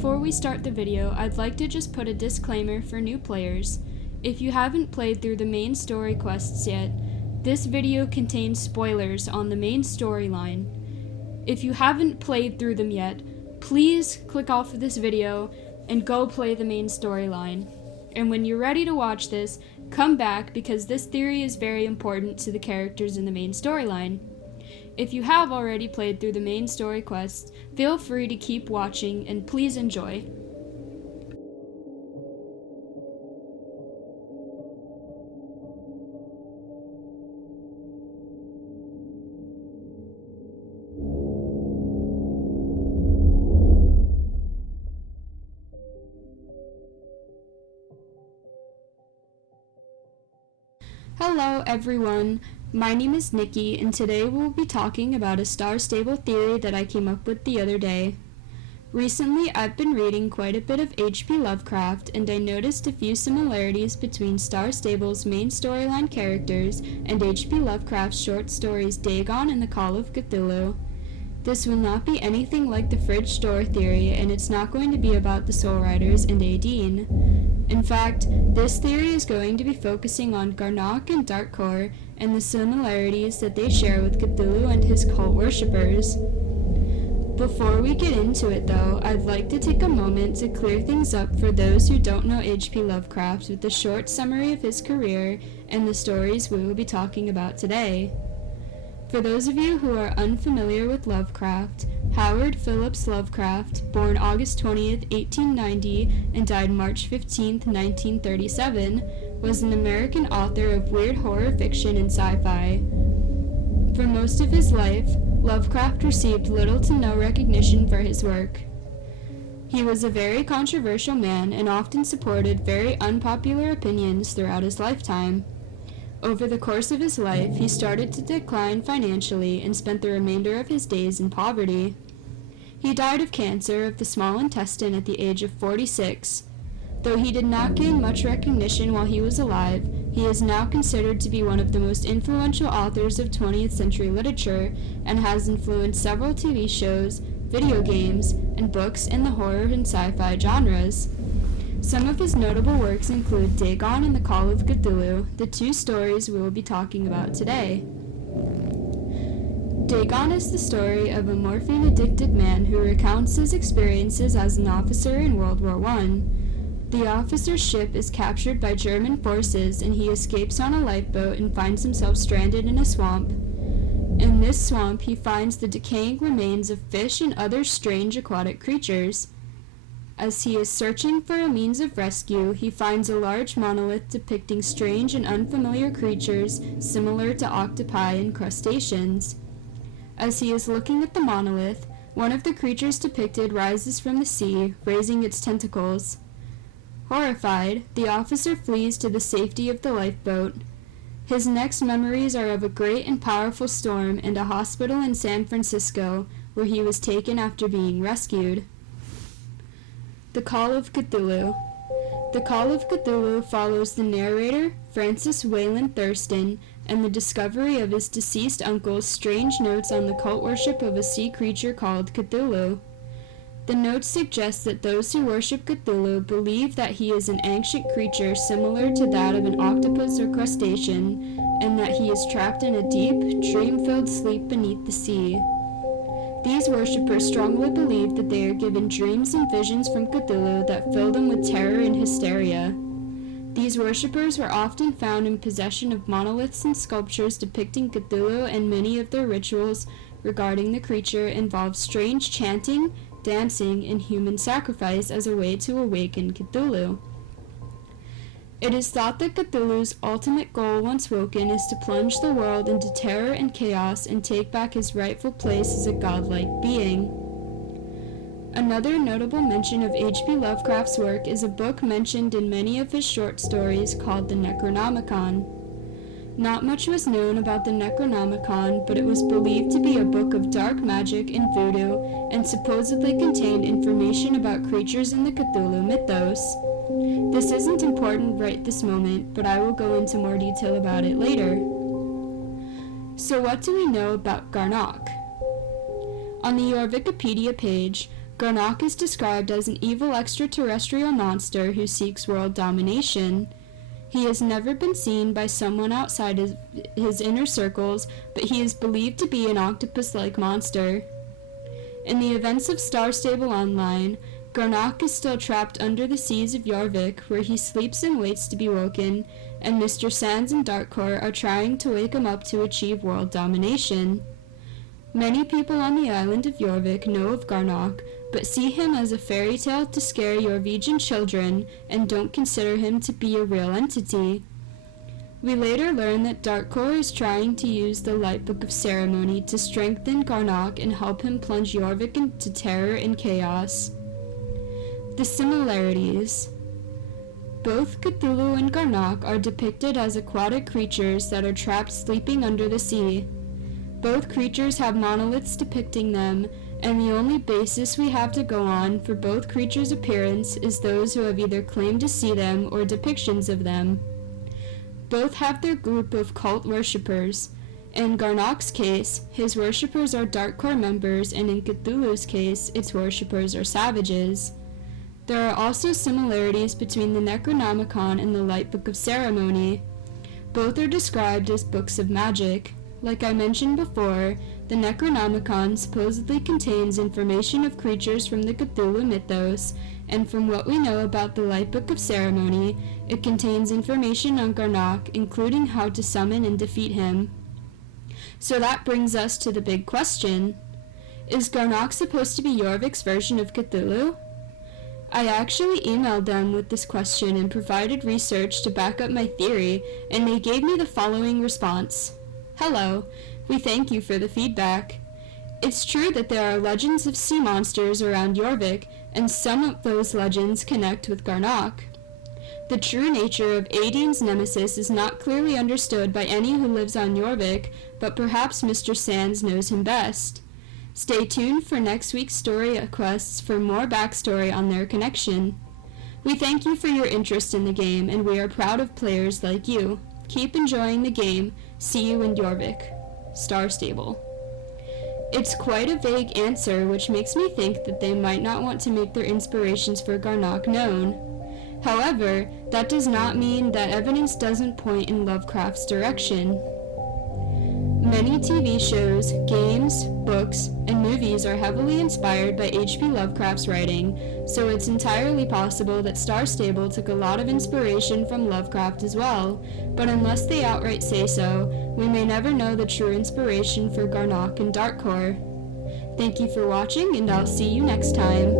Before we start the video, I'd like to just put a disclaimer for new players. If you haven't played through the main story quests yet, this video contains spoilers on the main storyline. If you haven't played through them yet, please click off of this video and go play the main storyline. And when you're ready to watch this, come back because this theory is very important to the characters in the main storyline. If you have already played through the main story quests, feel free to keep watching and please enjoy. Hello everyone, my name is Nikki and today we'll be talking about a star-stable theory that I came up with the other day. Recently I've been reading quite a bit of H.P. Lovecraft and I noticed a few similarities between Star Stable's main storyline characters and H.P. Lovecraft's short stories Dagon and the Call of Cthulhu. This will not be anything like the fridge door theory and it's not going to be about the Soul Riders and Aideen. In fact, this theory is going to be focusing on Garnok and Darkcore and the similarities that they share with Cthulhu and his cult worshippers. Before we get into it though, I'd like to take a moment to clear things up for those who don't know H.P. Lovecraft with a short summary of his career and the stories we will be talking about today. For those of you who are unfamiliar with Lovecraft, Howard Phillips Lovecraft, born August 20th, 1890 and died March 15th, 1937, was an American author of weird horror fiction and sci-fi. For most of his life, Lovecraft received little to no recognition for his work. He was a very controversial man and often supported very unpopular opinions throughout his lifetime. Over the course of his life, he started to decline financially and spent the remainder of his days in poverty. He died of cancer of the small intestine at the age of 46. Though he did not gain much recognition while he was alive, he is now considered to be one of the most influential authors of 20th century literature and has influenced several TV shows, video games, and books in the horror and sci-fi genres. Some of his notable works include Dagon and the Call of Cthulhu, the two stories we will be talking about today. Dagon is the story of a morphine-addicted man who recounts his experiences as an officer in World War I. The officer's ship is captured by German forces and he escapes on a lifeboat and finds himself stranded in a swamp. In this swamp, he finds the decaying remains of fish and other strange aquatic creatures. As he is searching for a means of rescue, he finds a large monolith depicting strange and unfamiliar creatures similar to octopi and crustaceans. As he is looking at the monolith, one of the creatures depicted rises from the sea, raising its tentacles. Horrified, the officer flees to the safety of the lifeboat. His next memories are of a great and powerful storm and a hospital in San Francisco, where he was taken after being rescued. The Call of Cthulhu. The Call of Cthulhu follows the narrator, Francis Wayland Thurston, and the discovery of his deceased uncle's strange notes on the cult worship of a sea creature called Cthulhu. The notes suggest that those who worship Cthulhu believe that he is an ancient creature similar to that of an octopus or crustacean, and that he is trapped in a deep, dream-filled sleep beneath the sea. These worshippers strongly believe that they are given dreams and visions from Cthulhu that fill them with terror and hysteria. These worshippers were often found in possession of monoliths and sculptures depicting Cthulhu, and many of their rituals regarding the creature involve strange chanting, dancing, and human sacrifice as a way to awaken Cthulhu. It is thought that Cthulhu's ultimate goal once woken is to plunge the world into terror and chaos and take back his rightful place as a godlike being. Another notable mention of H.P. Lovecraft's work is a book mentioned in many of his short stories called the Necronomicon. Not much was known about the Necronomicon, but it was believed to be a book of dark magic and voodoo and supposedly contained information about creatures in the Cthulhu mythos. This isn't important right this moment, but I will go into more detail about it later. So what do we know about Garnok? On the Jorvikipedia page, Garnok is described as an evil extraterrestrial monster who seeks world domination. He has never been seen by someone outside his inner circles, but he is believed to be an octopus-like monster. In the events of Star Stable Online, Garnok is still trapped under the seas of Jorvik, where he sleeps and waits to be woken, and Mr. Sands and Darkcore are trying to wake him up to achieve world domination. Many people on the island of Jorvik know of Garnok, but see him as a fairy tale to scare Jorvikian children and don't consider him to be a real entity. We later learn that Darkcore is trying to use the Light Book of Ceremony to strengthen Garnok and help him plunge Jorvik into terror and chaos. The similarities. Both Cthulhu and Garnok are depicted as aquatic creatures that are trapped sleeping under the sea. Both creatures have monoliths depicting them, and the only basis we have to go on for both creatures' appearance is those who have either claimed to see them or depictions of them. Both have their group of cult worshippers. In Garnok's case, his worshippers are Darkcore members, and in Cthulhu's case, its worshippers are savages. There are also similarities between the Necronomicon and the Light Book of Ceremony. Both are described as books of magic. Like I mentioned before, the Necronomicon supposedly contains information of creatures from the Cthulhu mythos, and from what we know about the Light Book of Ceremony, it contains information on Garnok, including how to summon and defeat him. So that brings us to the big question. Is Garnok supposed to be Jorvik's version of Cthulhu? I actually emailed them with this question and provided research to back up my theory, and they gave me the following response. Hello, we thank you for the feedback. It's true that there are legends of sea monsters around Jorvik, and some of those legends connect with Garnok. The true nature of Aideen's nemesis is not clearly understood by any who lives on Jorvik, but perhaps Mr. Sands knows him best. Stay tuned for next week's story quests for more backstory on their connection. We thank you for your interest in the game, and we are proud of players like you. Keep enjoying the game. See you in Jorvik. Star Stable. It's quite a vague answer, which makes me think that they might not want to make their inspirations for Garnok known. However, that does not mean that evidence doesn't point in Lovecraft's direction. Many TV shows, games, books, and movies are heavily inspired by H.P. Lovecraft's writing, so it's entirely possible that Star Stable took a lot of inspiration from Lovecraft as well, but unless they outright say so, we may never know the true inspiration for Garnok and Darkcore. Thank you for watching, and I'll see you next time.